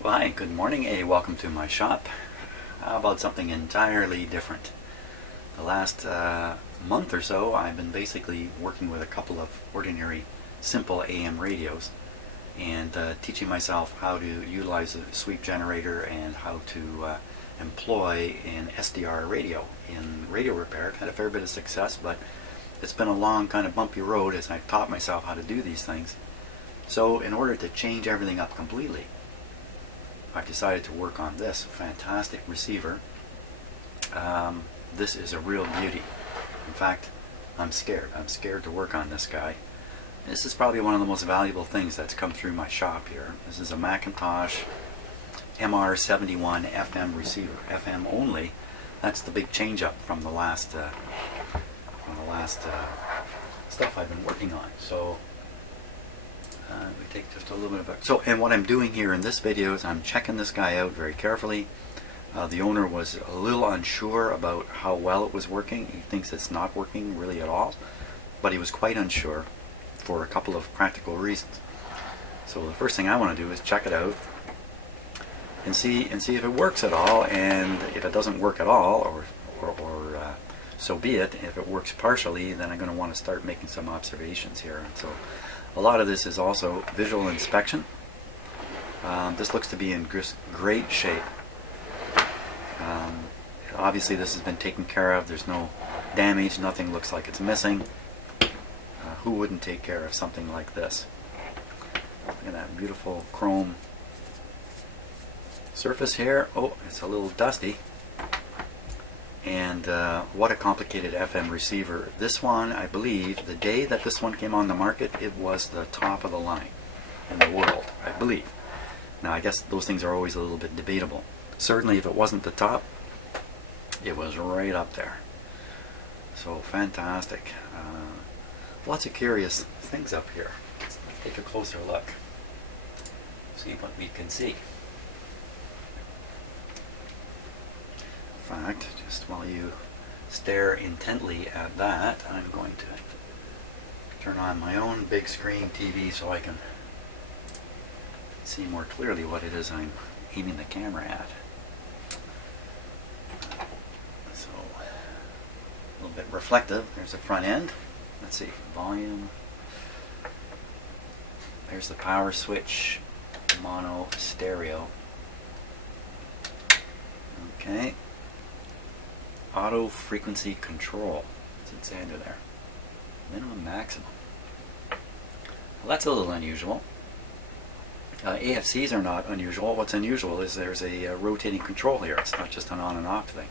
Well, hi, good morning. Welcome to my shop. How about something entirely different? The last month or so I've been basically working with a couple of ordinary simple AM radios and teaching myself how to utilize a sweep generator and how to employ an SDR radio in radio repair. I've had a fair bit of success, but it's been a long kind of bumpy road as I've taught myself how to do these things. So in order to change everything up completely, I've decided to work on this fantastic receiver. This is a real beauty. In fact, I'm scared. I'm scared to work on this guy. This is probably one of the most valuable things that's come through my shop here. This is a McIntosh MR-71 FM receiver. FM only. That's the big change up from the last stuff I've been working on. So we take just a little bit of it. So, and what I'm doing here in this video is I'm checking this guy out very carefully. The owner was a little unsure about how well it was working. He thinks it's not working really at all, but he was quite unsure for a couple of practical reasons. So the first thing I want to do is check it out and see if it works at all, and if it doesn't work at all, or so be it. If it works partially, then I'm going to want to start making some observations here. And so a lot of this is also visual inspection. This looks to be in great shape. Obviously this has been taken care of. There's no damage. Nothing looks like it's missing. Who wouldn't take care of something like this? Look at that beautiful chrome surface here. Oh, it's a little dusty. And what a complicated FM receiver. This one, I believe, the day that this one came on the market, it was the top of the line in the world, I believe. Now, I guess those things are always a little bit debatable. Certainly, if it wasn't the top, it was right up there. So, fantastic. Lots of curious things up here. Let's take a closer look. See what we can see. In fact, just while you stare intently at that, I'm going to turn on my own big screen TV so I can see more clearly what it is I'm aiming the camera at. So, a little bit reflective. There's the front end. Let's see, volume. There's the power switch, mono, stereo. Okay. Auto frequency control. What's it say under there? Minimum, maximum. Well, that's a little unusual. AFCs are not unusual. What's unusual is there's a rotating control here. It's not just an on and off thing.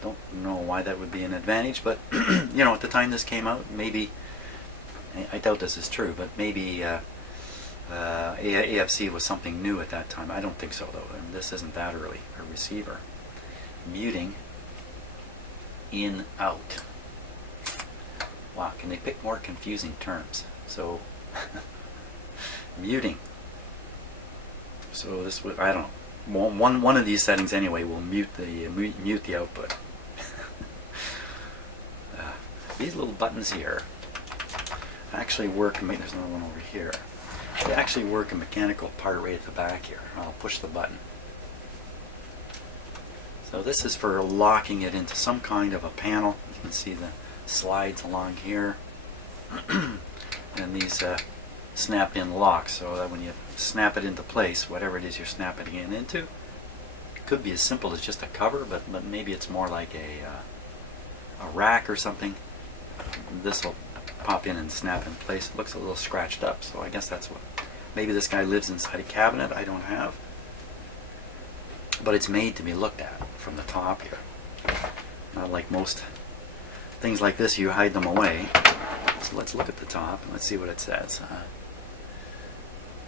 Don't know why that would be an advantage, but you know, at the time this came out, maybe, I doubt this is true, but maybe AFC was something new at that time. I don't think so, though. I mean, this isn't that early. A receiver. Muting. In, out. Wow, can they pick more confusing terms? So, muting. So this would, I don't know. One of these settings anyway will mute the output. These little buttons here actually work. There's another one over here. They actually work a mechanical part right at the back here. I'll push the button. So this is for locking it into some kind of a panel. You can see the slides along here. And these snap-in locks, so that when you snap it into place, whatever it is you're snapping it into, it could be as simple as just a cover, but maybe it's more like a rack or something. This will pop in and snap in place. It looks a little scratched up, so I guess that's what. Maybe this guy lives inside a cabinet I don't have. But it's made to be looked at from the top here. Not like most things like this, you hide them away. So let's look at the top and let's see what it says.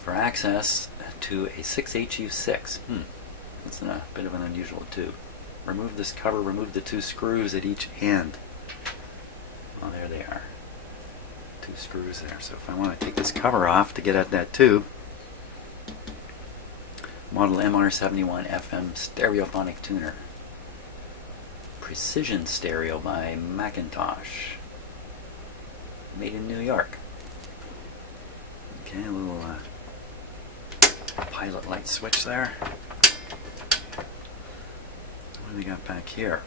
For access to a 6HU6. That's a bit of an unusual tube. Remove this cover, remove the two screws at each end. Oh, there they are. Two screws there. So if I want to take this cover off to get at that tube, model MR-71 FM stereophonic tuner. Precision stereo by McIntosh. Made in New York. Okay, a little pilot light switch there. What do we got back here?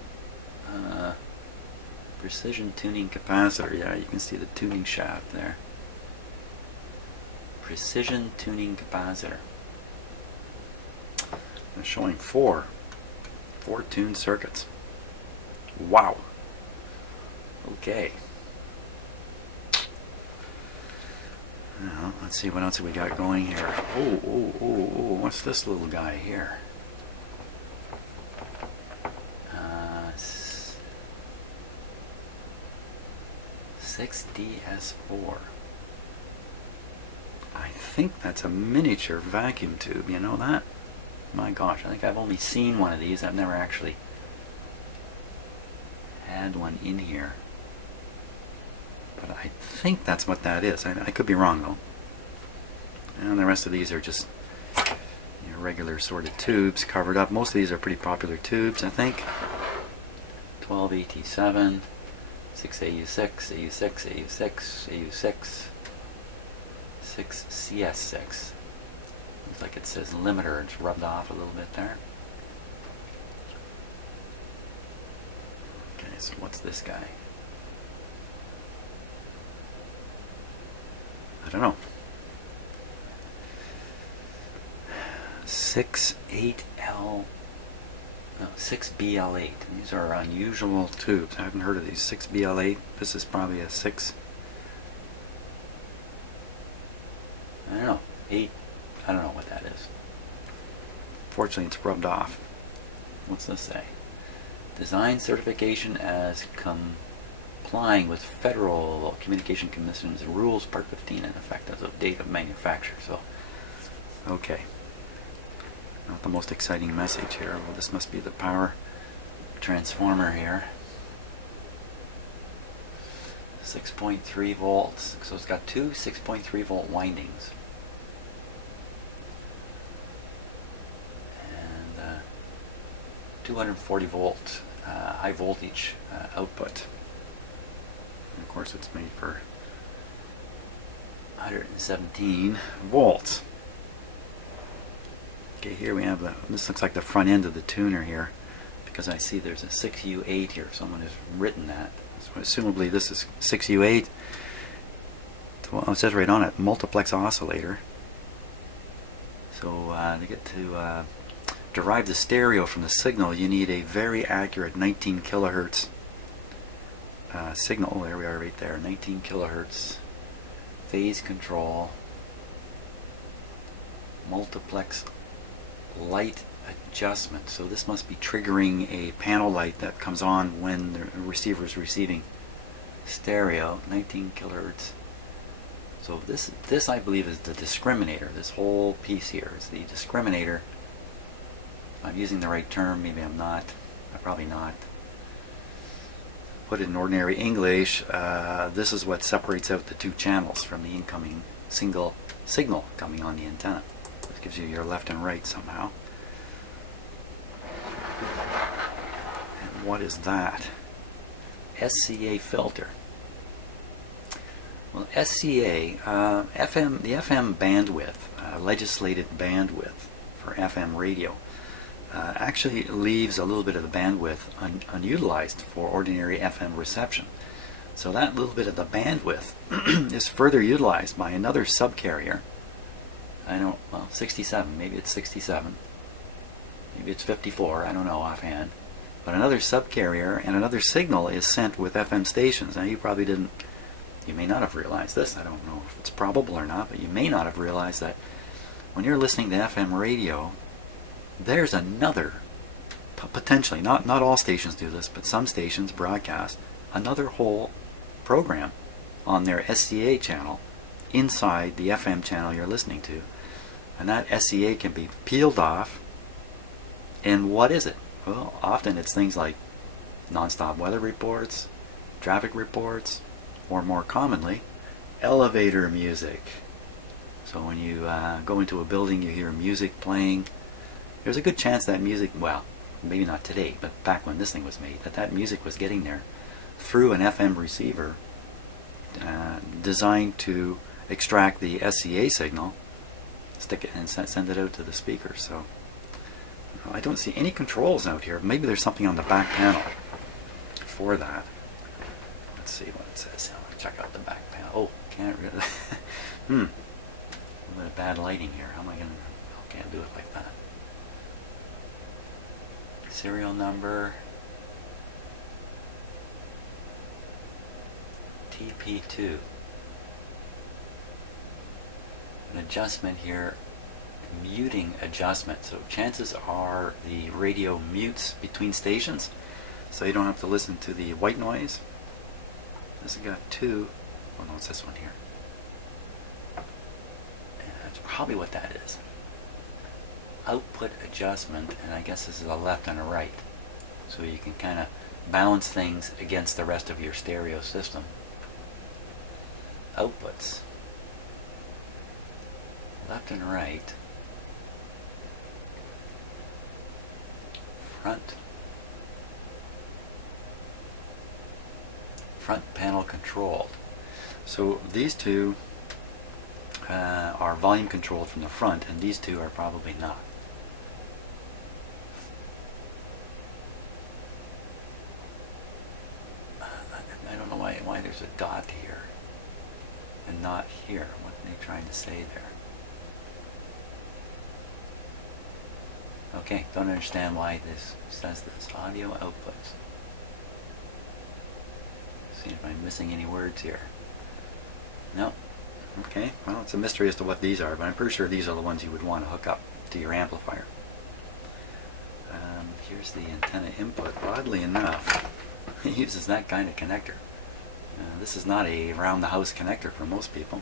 Precision tuning capacitor. Yeah, you can see the tuning shaft there. Precision tuning capacitor. They're showing four tuned circuits. Wow. Okay. Now, let's see what else we got going here. Oh, what's this little guy here? 6DS4. I think that's a miniature vacuum tube, you know that? My gosh, I think I've only seen one of these. I've never actually had one in here. But I think that's what that is. I could be wrong though. And the rest of these are just your regular sort of tubes covered up. Most of these are pretty popular tubes, I think. 12AT7, 6AU6, AU6, AU6, AU6, 6CS6. Looks like it says limiter. It's rubbed off a little bit there. Okay, so what's this guy? I don't know. 6BL8. These are unusual tubes. I haven't heard of these. 6BL8. This is probably a 6. I don't know. 8. I don't know what that is. Fortunately, it's rubbed off. What's this say? Design certification as complying with Federal Communication Commission's rules, Part 15, in effect as of date of manufacture. So, okay. Not the most exciting message here. Well, this must be the power transformer here. 6.3 volts. So it's got two 6.3 volt windings. And 240 volt high voltage output. And of course it's made for 117 volts. Okay, here we have this looks like the front end of the tuner here, because I see there's a 6U8 here. Someone has written that. So assumably this is 6U8. Well, it says right on it, multiplex oscillator. So to get to derive the stereo from the signal, you need a very accurate 19 kilohertz signal. Oh, there we are right there, 19 kilohertz phase control, multiplex light adjustment. So this must be triggering a panel light that comes on when the receiver is receiving stereo. 19 kilohertz. So this I believe is the discriminator. This whole piece here is the discriminator. I'm using the right term, maybe I'm not. I'm probably not. Put it in ordinary English, this is what separates out the two channels from the incoming single signal coming on the antenna. It gives you your left and right somehow. And what is that? SCA filter. Well, SCA, the FM bandwidth, legislated bandwidth for FM radio, actually leaves a little bit of the bandwidth unutilized for ordinary FM reception. So that little bit of the bandwidth is further utilized by another subcarrier. I don't, well, 67, maybe it's 67, maybe it's 54, I don't know offhand. But another subcarrier and another signal is sent with FM stations. Now you probably didn't, you may not have realized this, I don't know if it's probable or not, but you may not have realized that when you're listening to FM radio, there's another, potentially, not all stations do this, but some stations broadcast another whole program on their SCA channel inside the FM channel you're listening to. And that SCA can be peeled off. And what is it? Well, often it's things like non-stop weather reports, traffic reports, or more commonly, elevator music. So when you go into a building, you hear music playing. There's a good chance that music, well, maybe not today, but back when this thing was made, that music was getting there through an FM receiver designed to extract the SCA signal stick it and send it out to the speaker. So I don't see any controls out here. Maybe there's something on the back panel for that. Let's see what it says. I'll check out the back panel. Oh, can't really. A little bit of bad lighting here. How am I gonna? I can't do it like that. Serial number. TP2. An adjustment here, muting adjustment. So chances are the radio mutes between stations, so you don't have to listen to the white noise. This has got two. Oh no, it's this one here. And that's probably what that is. Output adjustment, and I guess this is a left and a right. So you can kind of balance things against the rest of your stereo system. Outputs. Left and right. Front panel controlled. So these two are volume controlled from the front, and these two are probably not. I don't know why there's a dot here and not here. What are they trying to say there? Okay, don't understand why this says this. Audio outputs. See if I'm missing any words here. No. Okay, well, it's a mystery as to what these are, but I'm pretty sure these are the ones you would want to hook up to your amplifier. Here's the antenna input. Oddly enough, it uses that kind of connector. This is not a round-the-house connector for most people,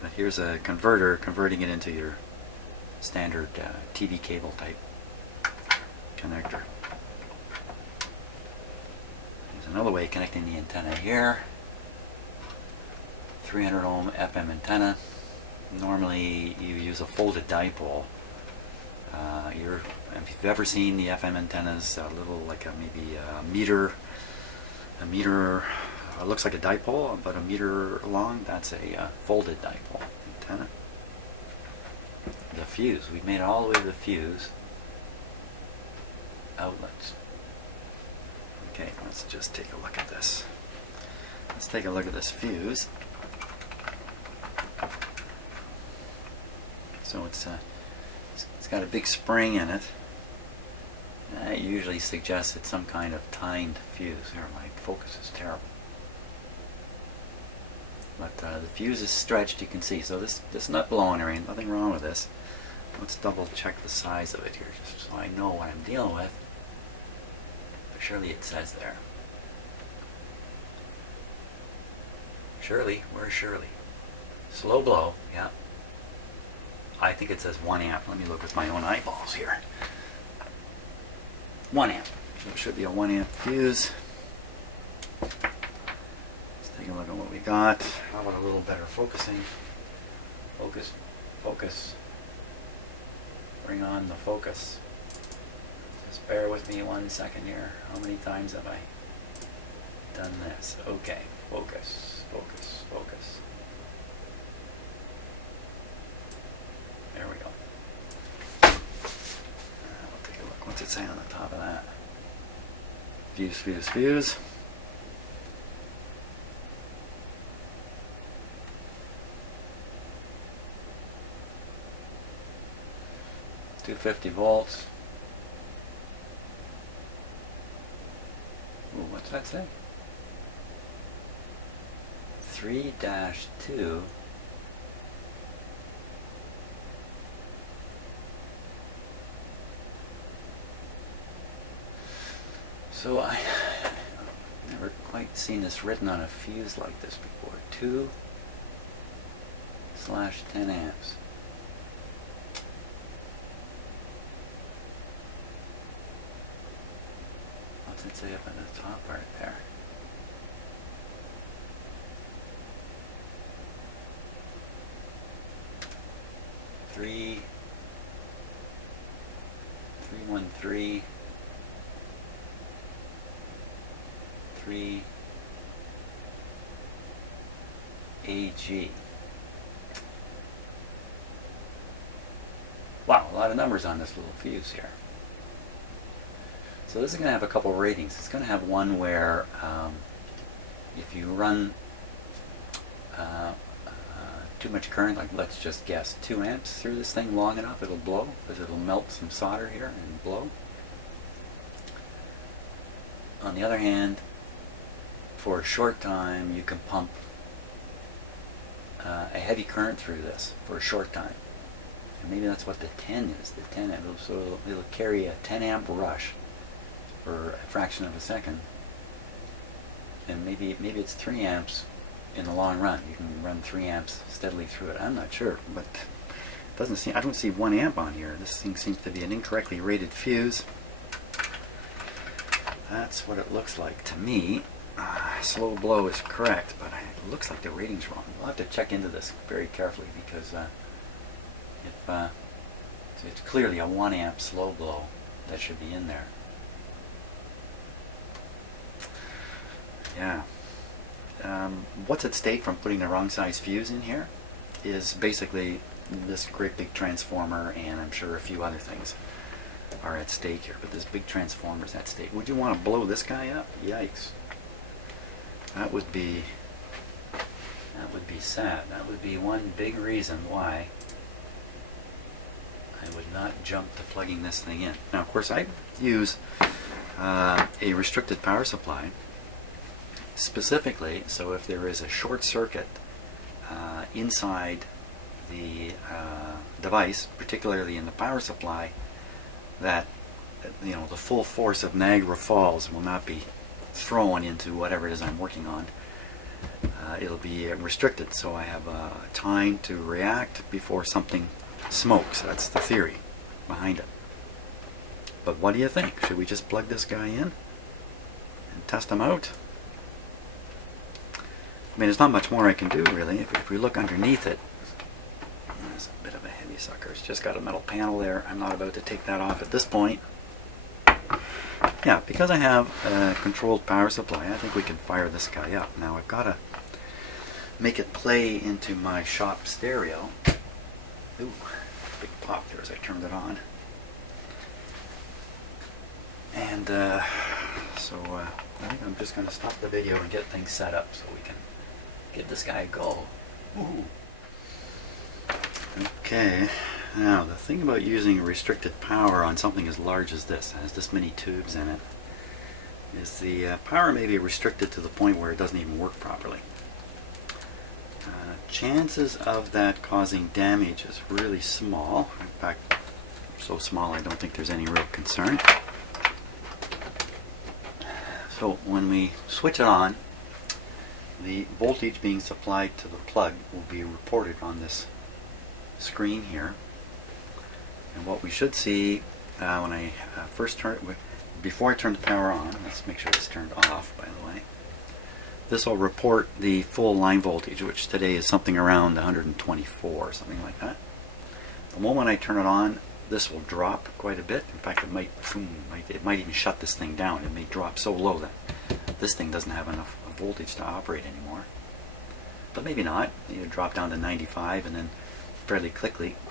but here's a converter converting it into your standard TV cable type connector. There's another way of connecting the antenna here. 300 ohm FM antenna. Normally you use a folded dipole. If you've ever seen the FM antennas, a little like maybe a meter, looks like a dipole, but a meter long, that's a folded dipole antenna. The fuse, we've made it all the way to the fuse outlets. Okay, let's just take a look at this. Let's take a look at this fuse. So it's got a big spring in it. That usually suggests it's some kind of tined fuse. Here, my focus is terrible. But the fuse is stretched, you can see. So this nut blowing or nothing wrong with this. Let's double check the size of it here, just so I know what I'm dealing with. But surely it says there. Shirley, where's Shirley? Slow blow, yeah. I think it says 1 amp. Let me look with my own eyeballs here. 1 amp. So it should be a 1 amp fuse. Let's take a look at what we got. How about a little better focusing? Focus, focus. Bring on the focus. Just bear with me 1 second here. How many times have I done this? Okay, focus, focus, focus. There we go. We'll take a look. What's it say on the top of that? Fuse, fuse, fuse. It's 250 volts. Ooh, what's that say? 3-2. So I've never quite seen this written on a fuse like this before. 2/10 amps. What's it say up in the top part there? Three 313 3 AG. lot of numbers on this little fuse here. So this is going to have a couple ratings. It's going to have one where if you run too much current, like let's just guess 2 amps through this thing long enough, it'll blow, because it'll melt some solder here and blow. On the other hand, for a short time you can pump a heavy current through this for a short time. And maybe that's what the 10 is, the 10 amp. So it'll carry a 10 amp rush for a fraction of a second. And maybe it's 3 amps in the long run. You can run 3 amps steadily through it. I'm not sure, but it doesn't seem, I don't see 1 amp on here. This thing seems to be an incorrectly rated fuse. That's what it looks like to me. Slow blow is correct, but it looks like the rating's wrong. We'll have to check into this very carefully, because if it's clearly a 1 amp slow blow that should be in there. Yeah. What's at stake from putting the wrong size fuse in here is basically this great big transformer, and I'm sure a few other things are at stake here, but this big transformer is at stake. Would you want to blow this guy up? Yikes. That would be sad. That would be one big reason why I would not jump to plugging this thing in. Now, of course, I use a restricted power supply specifically, so if there is a short circuit inside the device, particularly in the power supply, that the full force of Niagara Falls will not be thrown into whatever it is I'm working on. It'll be restricted, so I have time to react before something smokes. That's the theory behind it. But what do you think? Should we just plug this guy in and test him out? I mean, there's not much more I can do, really. If we look underneath it, there's a bit of a heavy sucker. It's just got a metal panel there. I'm not about to take that off at this point. Yeah, because I have a controlled power supply, I think we can fire this guy up. Now I've got to make it play into my shop stereo. Ooh, big pop there as I turned it on. And so I think I'm just going to stop the video and get things set up so we can give this guy a go. Ooh. Okay, now the thing about using restricted power on something as large as this, has this many tubes in it, is the power may be restricted to the point where it doesn't even work properly. Chances of that causing damage is really small. In fact, so small I don't think there's any real concern. So when we switch it on, the voltage being supplied to the plug will be reported on this screen here. And what we should see when I first turn it, before I turn the power on, let's make sure it's turned off, by the way. This will report the full line voltage, which today is something around 124, something like that. The moment I turn it on, this will drop quite a bit. In fact, it might even shut this thing down. It may drop so low that this thing doesn't have enough voltage to operate anymore. But maybe not. You drop down to 95 and then fairly quickly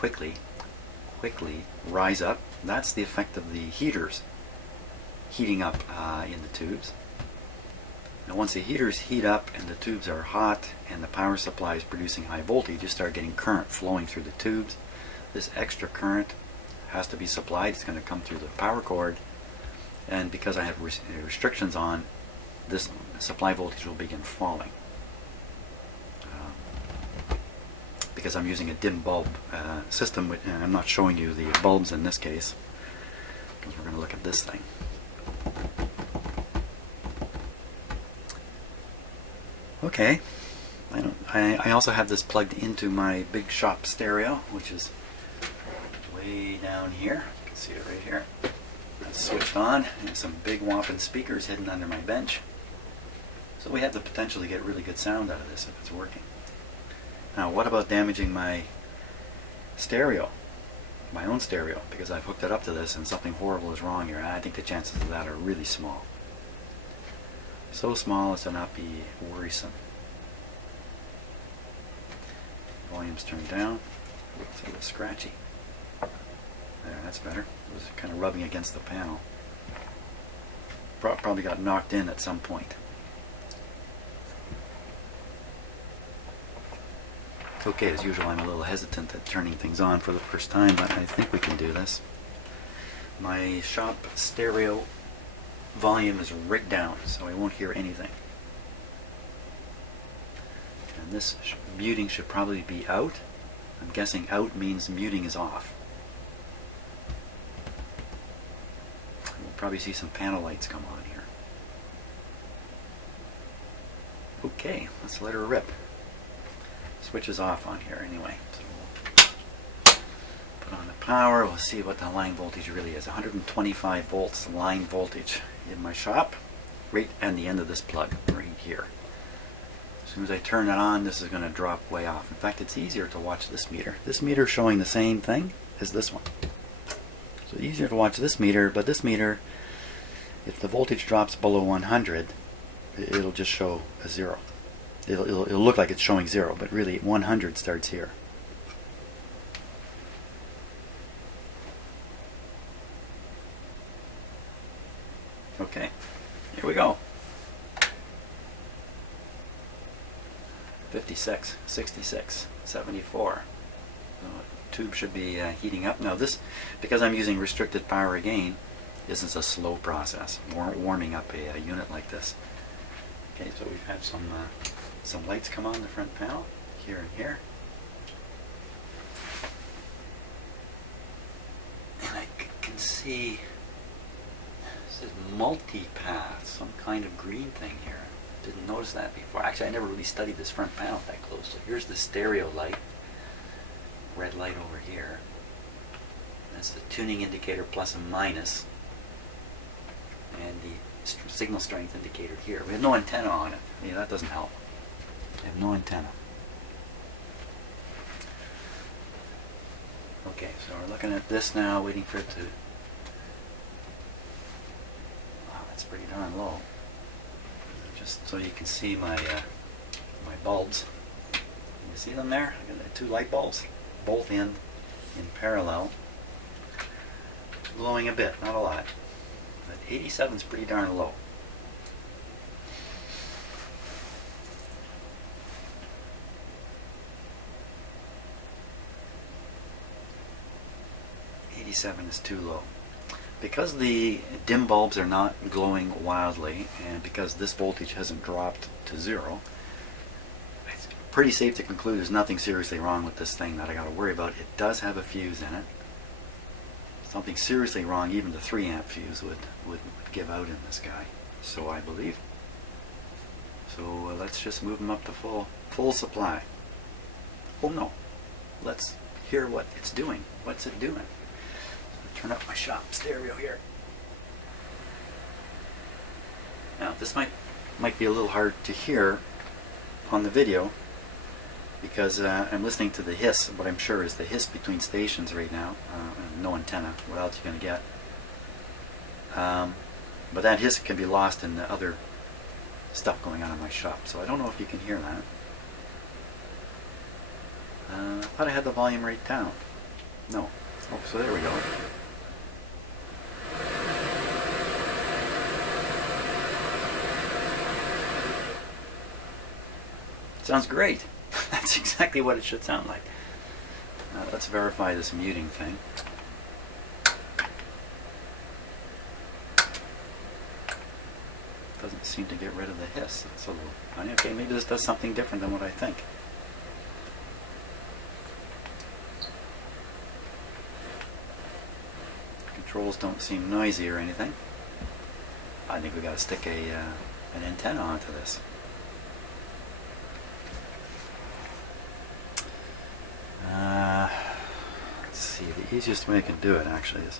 rise up. That's the effect of the heaters heating up in the tubes. Now once the heaters heat up and the tubes are hot and the power supply is producing high voltage, you start getting current flowing through the tubes. This extra current has to be supplied. It's going to come through the power cord, and because I have restrictions on, this supply voltage will begin falling. Because I'm using a dim bulb system, and I'm not showing you the bulbs in this case, because we're going to look at this thing. Okay, I also have this plugged into my big shop stereo, which is way down here. You can see it right here. That's switched on, and some big whopping speakers hidden under my bench. So we have the potential to get really good sound out of this if it's working. Now, what about damaging my stereo, my own stereo, because I've hooked it up to this and something horrible is wrong here? I think the chances of that are really small. So small as to not be worrisome. Volume's turned down. It's a little scratchy. There, that's better. It was kind of rubbing against the panel. Probably got knocked in at some point. Okay, as usual, I'm a little hesitant at turning things on for the first time, but I think we can do this. My shop stereo volume is right down, so I won't hear anything. And this muting should probably be out. I'm guessing out means muting is off. We'll probably see some panel lights come on here. Okay, let's let her rip. Switch is off on here anyway. So we'll put on the power. We'll see what the line voltage really is. 125 volts line voltage in my shop, right at the end of this plug, right here. As soon as I turn it on, this is going to drop way off. In fact, it's easier to watch this meter. This meter is showing the same thing as this one. So easier to watch this meter, but this meter, if the voltage drops below 100, it'll just show a 0. It'll look like it's showing 0, but really 100 starts here. Okay, here we go. 56, 66, 74. So the tube should be heating up. Now this, because I'm using restricted power again, this is a slow process, warming up a unit like this. Okay, so we've had some lights come on the front panel, here and here. And I can see, this is multi-path, some kind of green thing here. Didn't notice that before. Actually, I never really studied this front panel that closely. Here's the stereo light, red light over here. That's the tuning indicator plus and minus, and the signal strength indicator here. We have no antenna on it. Yeah, that doesn't help. I have no antenna. Okay, so we're looking at this now, waiting for it to... Wow, that's pretty darn low. Just so you can see my my bulbs. You see them there? I got 2 light bulbs, both in parallel. Glowing a bit, not a lot. But 87 is pretty darn low. Is too low. Because the dim bulbs are not glowing wildly, and because this voltage hasn't dropped to 0, it's pretty safe to conclude there's nothing seriously wrong with this thing that I got to worry about. It does have a fuse in it. Something seriously wrong, even the 3 amp fuse would give out in this guy, so I believe. So let's just move them up to full supply. Oh no, let's hear what it's doing. What's it doing? Turn up my shop stereo here. Now this might be a little hard to hear on the video because I'm listening to the hiss, what I'm sure is the hiss between stations right now. No antenna, what else you going to get? But that hiss can be lost in the other stuff going on in my shop, so I don't know if you can hear that. I thought I had the volume right down. No. Oh, so there we go. Sounds great. That's exactly what it should sound like. Let's verify this muting thing. Doesn't seem to get rid of the hiss. That's a little funny. Okay, maybe this does something different than what I think. Controls don't seem noisy or anything. I think we got to stick an antenna onto this. Let's see, the easiest way I can do it actually is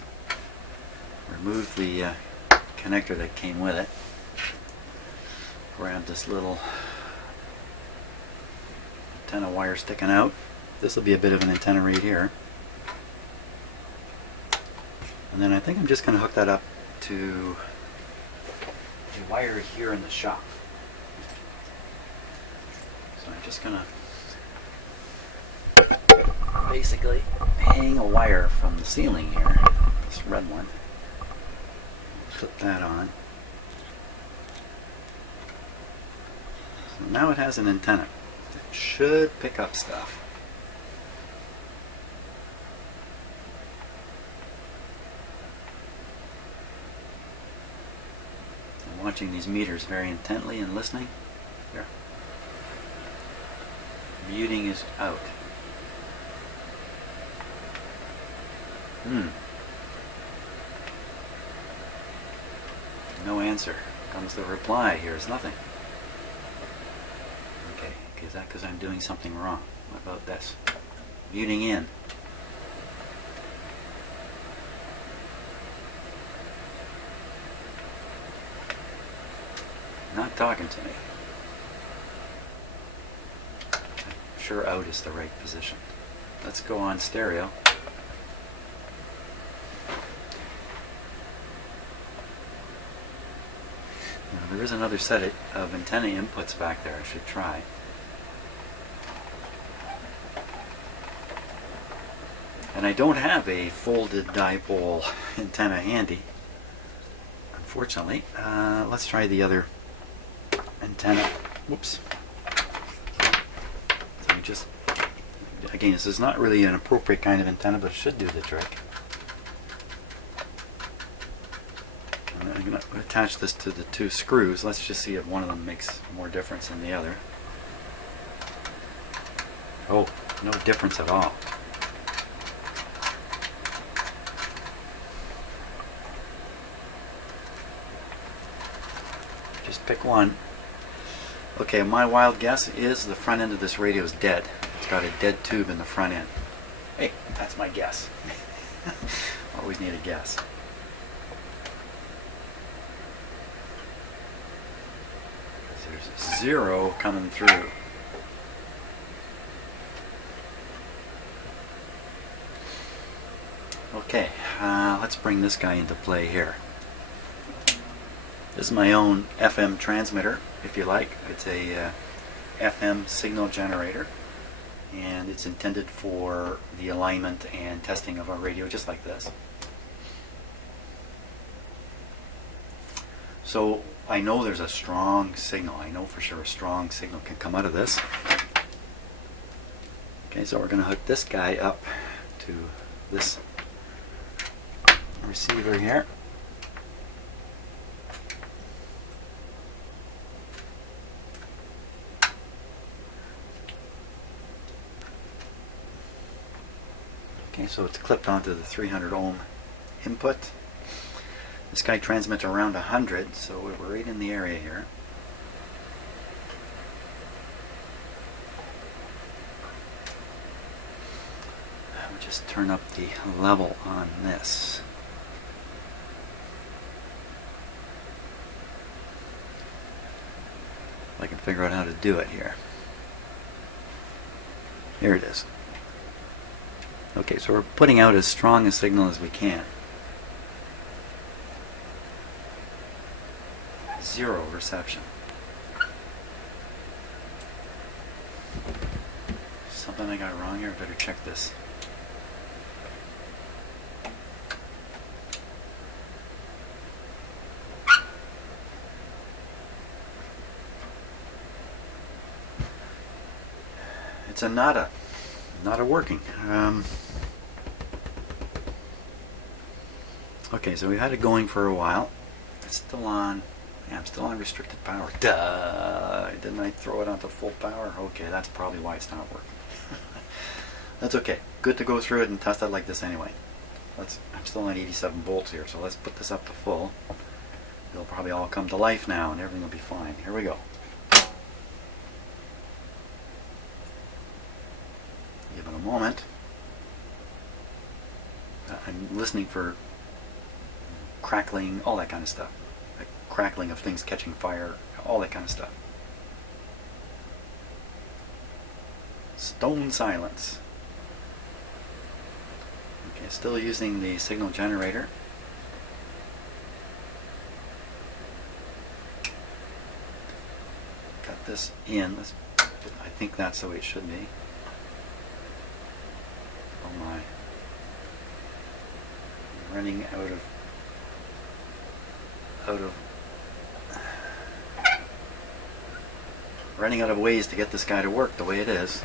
remove the connector that came with it. Grab this little antenna wire sticking out. This will be a bit of an antenna right here. And then I think I'm just going to hook that up to a wire here in the shop. So I'm just going to basically hang a wire from the ceiling here, this red one. Clip that on. So now it has an antenna. It should pick up stuff. I'm watching these meters very intently and listening. Here. Muting is out. No answer. Comes the reply. Here's nothing. Okay, is that because I'm doing something wrong? What about this? Muting in. Not talking to me. I'm sure out is the right position. Let's go on stereo. Now, there is another set of antenna inputs back there I should try. And I don't have a folded dipole antenna handy, unfortunately. Let's try the other antenna. Whoops. So we just, again, this is not really an appropriate kind of antenna, but it should do the trick. I'm going to attach this to the two screws. Let's just see if one of them makes more difference than the other. Oh, no difference at all. Just pick one. Okay, my wild guess is the front end of this radio is dead. It's got a dead tube in the front end. Hey, that's my guess. Always need a guess. There's 0 coming through. Okay, let's bring this guy into play here. This is my own FM transmitter, if you like. It's a FM signal generator, and it's intended for the alignment and testing of our radio, just like this. So I know there's a strong signal. I know for sure a strong signal can come out of this. Okay, so we're going to hook this guy up to this receiver here. Okay, so it's clipped onto the 300 ohm input. This guy transmits around 100, so we're right in the area here. We'll just turn up the level on this. If I can figure out how to do it here. Here it is. Okay, so we're putting out as strong a signal as we can. 0 reception. Something I got wrong here. I better check this. It's a nada. Nada working. Okay, so we've had it going for a while. It's still on. Yeah, I'm still on restricted power. Duh! Didn't I throw it onto full power? Okay, that's probably why it's not working. That's okay. Good to go through it and test it like this anyway. I'm still on 87 volts here, so let's put this up to full. It'll probably all come to life now and everything will be fine. Here we go. Give it a moment. I'm listening for crackling, all that kind of stuff. Like crackling of things catching fire, all that kind of stuff. Stone silence. Okay, still using the signal generator. Got this in. I think that's the way it should be. Oh my. I'm running running out of ways to get this guy to work the way it is.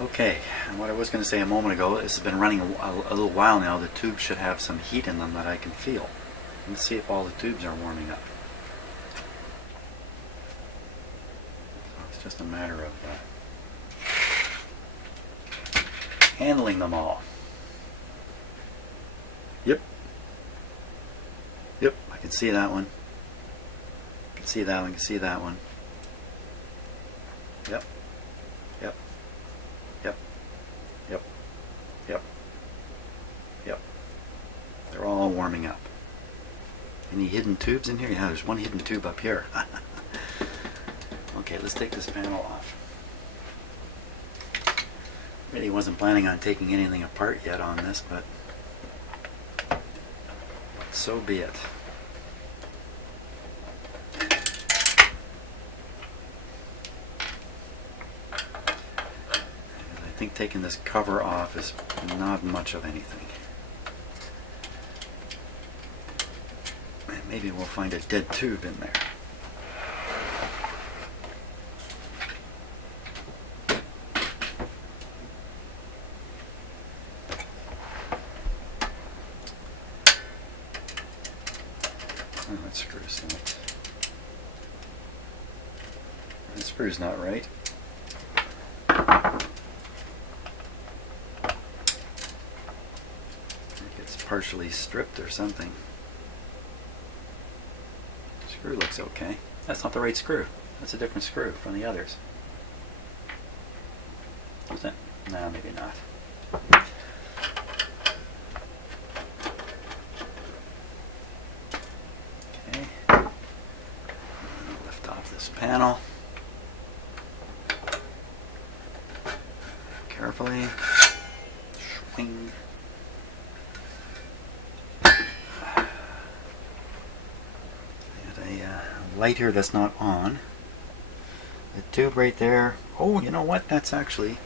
Okay, and what I was going to say a moment ago, this has been running a little while now. The tubes should have some heat in them that I can feel. Let's see if all the tubes are warming up. So it's just a matter of handling them all. Yep. Yep, I can see that one. I can see that one, I can see that one. Yep. Yep. Yep. Yep. Yep. Yep. They're all warming up. Any hidden tubes in here? Yeah, there's one hidden tube up here. Okay, let's take this panel off. Really wasn't planning on taking anything apart yet on this, but so be it. I think taking this cover off is not much of anything. Maybe we'll find a dead tube in there. Oh, that screw's not right. It's partially stripped or something. Screw looks okay. That's not the right screw. That's a different screw from the others. Is it? No, maybe not. Okay. Lift off this panel. Carefully. Swing. Light here that's not on. The tube right there. Oh, you know what? That's actually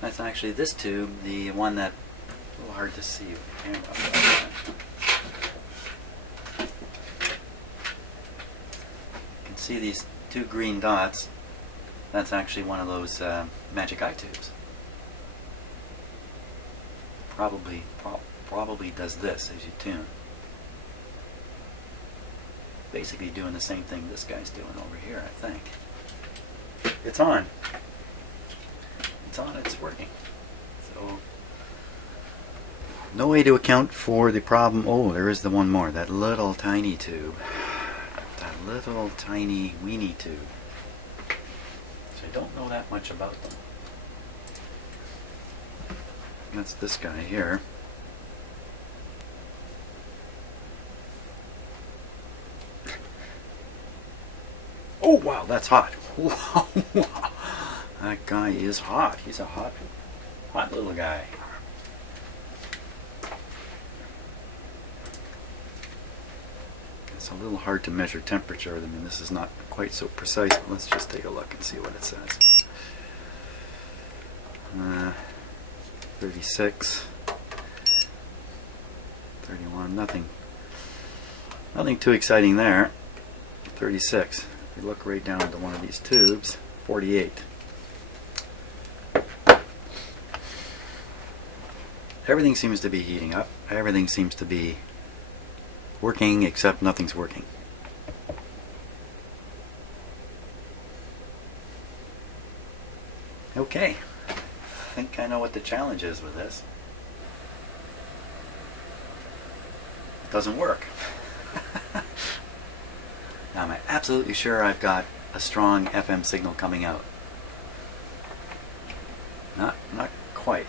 this tube, the one that a little hard to see with the camera. You can see these two green dots. That's actually one of those magic eye tubes. Probably does this as you tune. Basically doing the same thing this guy's doing over here, I think. It's on. It's on, it's working. So, no way to account for the problem. Oh, there is the one more. That little tiny tube. That little tiny weenie tube. So I don't know that much about them. That's this guy here. Oh wow, that's hot. Wow. That guy is hot. He's a hot little guy. It's a little hard to measure temperature. I mean, this is not quite so precise, but let's just take a look and see what it says. 36, 31, nothing too exciting there. 36. If you look right down into one of these tubes, 48. Everything seems to be heating up. Everything seems to be working, except nothing's working. Okay. I think I know what the challenge is with this. It doesn't work. Now, am I absolutely sure I've got a strong FM signal coming out? Not quite.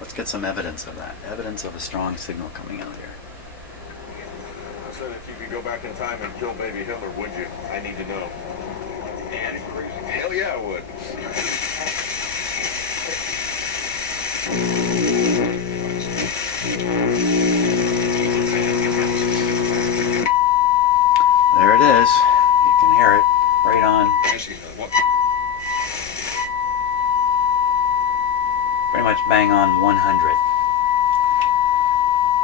Let's get some evidence of that. Evidence of a strong signal coming out here. I said if you could go back in time and kill baby Hitler, would you? I need to know. And hell yeah, I would. compare it right on, What? pretty much bang on 100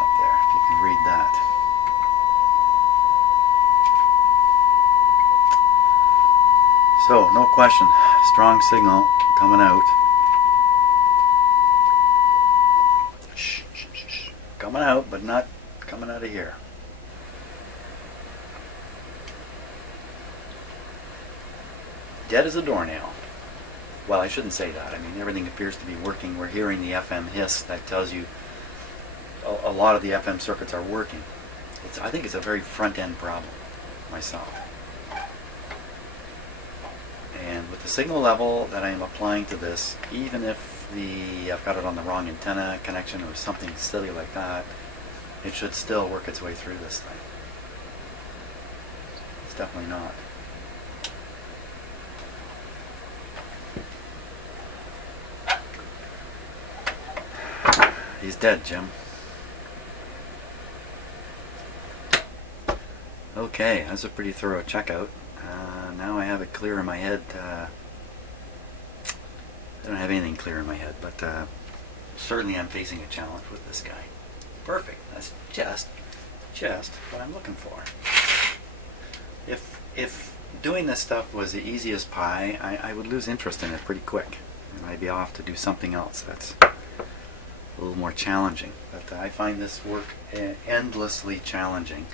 up there, if you can read that. So, no question, strong signal coming out. Shh, shh, shh, shh. Coming out, but not coming out of here. Dead as a doornail. Well, I shouldn't say that. I mean, everything appears to be working. We're hearing the FM hiss that tells you a lot of the FM circuits are working. I think it's a very front-end problem myself. And with the signal level that I am applying to this, even if I've got it on the wrong antenna connection or something silly like that, it should still work its way through this thing. It's definitely not. He's dead, Jim. Okay, that's a pretty thorough checkout. Now I have it clear in my head. I don't have anything clear in my head, but certainly I'm facing a challenge with this guy. Perfect. That's just what I'm looking for. If doing this stuff was the easiest pie, I would lose interest in it pretty quick. And I'd be off to do something else that's a little more challenging. But I find this work endlessly challenging.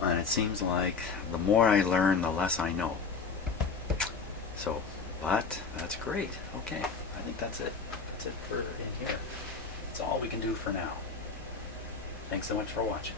And it seems like the more I learn, the less I know. So, but that's great. Okay, I think that's it. That's it for in here. That's all we can do for now. Thanks so much for watching.